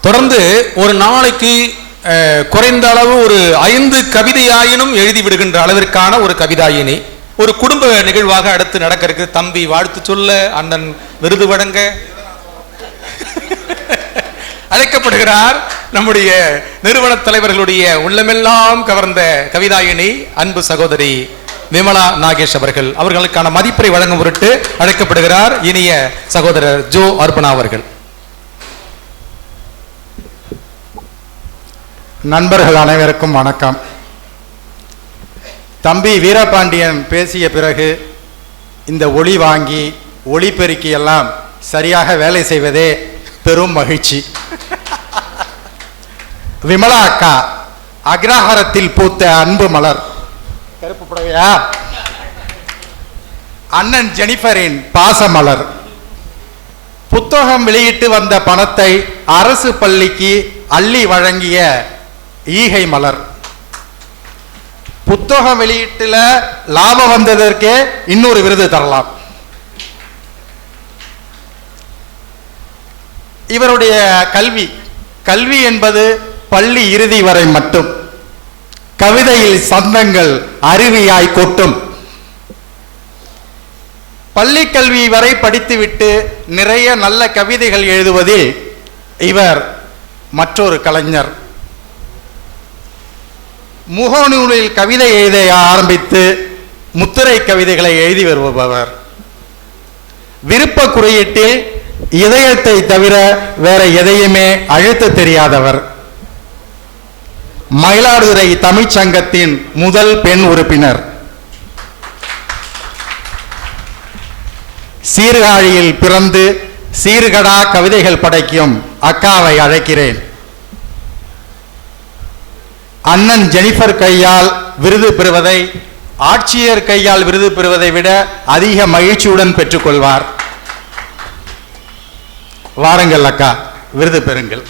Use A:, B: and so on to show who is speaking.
A: தொடர்ந்து ஒரு நாளைக்கு குறைந்த அளவு ஒரு ஐந்து கவிதையாயினும் எழுதி விடுகின்ற அளவிற்கான ஒரு கவிதாயினி. ஒரு குடும்ப நிகழ்வாக அடுத்து நடக்க தம்பி வாழ்த்து சொல்ல அண்ணன் விருது வழங்க. அழைக்கப்படுகிறார் நம்முடைய நிறுவன தலைவர்களுடைய உள்ளமெல்லாம் கவர்ந்த கவிதாயினி அன்பு சகோதரி விமலா நாகேஷ் அவர்கள். அவர்களுக்கான மதிப்பை வழங்கும் பொருட்டு அழைக்கப்படுகிறார் இனிய சகோதரர் ஜோ அர்பனா அவர்கள்.
B: நண்பர்கள் அனைவருக்கும் வணக்கம். தம்பி வீரபாண்டியன் பேசிய பிறகு இந்த ஒளி வாங்கி ஒளிபெருக்கி எல்லாம் சரியாக வேலை செய்வதே பெரும் மகிழ்ச்சி. விமலா அக்கா அக்ரஹாரத்தில் பூத்த அன்பு மலர். கருப்பு புடவையா? அண்ணன் ஜெனிஃபரின் பாசமலர். புத்தகம் வெளியிட்டு வந்த பணத்தை அரசு பள்ளிக்கு அள்ளி வழங்கிய ஈகை மலர். புத்தகம் வெளியீட்டுல லாபம் வந்ததற்கே இன்னொரு விருது தரலாம். இவருடைய கல்வி கல்வி என்பது பள்ளி இறுதி வரை மட்டும். கவிதையில் சந்தங்கள் அருவியாய் கொட்டும். பள்ளி கல்வி வரை படித்துவிட்டு நிறைய நல்ல கவிதைகள் எழுதுவதில் இவர் மற்றொரு கலைஞர். முகநூலில் கவிதை எழுத ஆரம்பித்து முத்திரை கவிதைகளை எழுதி வருபவர். விருப்ப குறியீட்டில் இதயத்தை தவிர வேற எதையுமே அழுத்த தெரியாதவர். மயிலாடுதுறை தமிழ்ச் சங்கத்தின் முதல் பெண் உறுப்பினர். சீர்காழியில் பிறந்து சீர்கடா கவிதைகள் படைக்கும் அக்காவை அழைக்கிறேன். அண்ணன் ஜெனிஃபர் கையால் விருது பெறுவதை ஆட்சியர் கையால் விருது பெறுவதை விட அதிக மகிழ்ச்சியுடன் பெற்றுக்கொள்வார். வாருங்கள் அக்கா விருது பெறுங்கள்.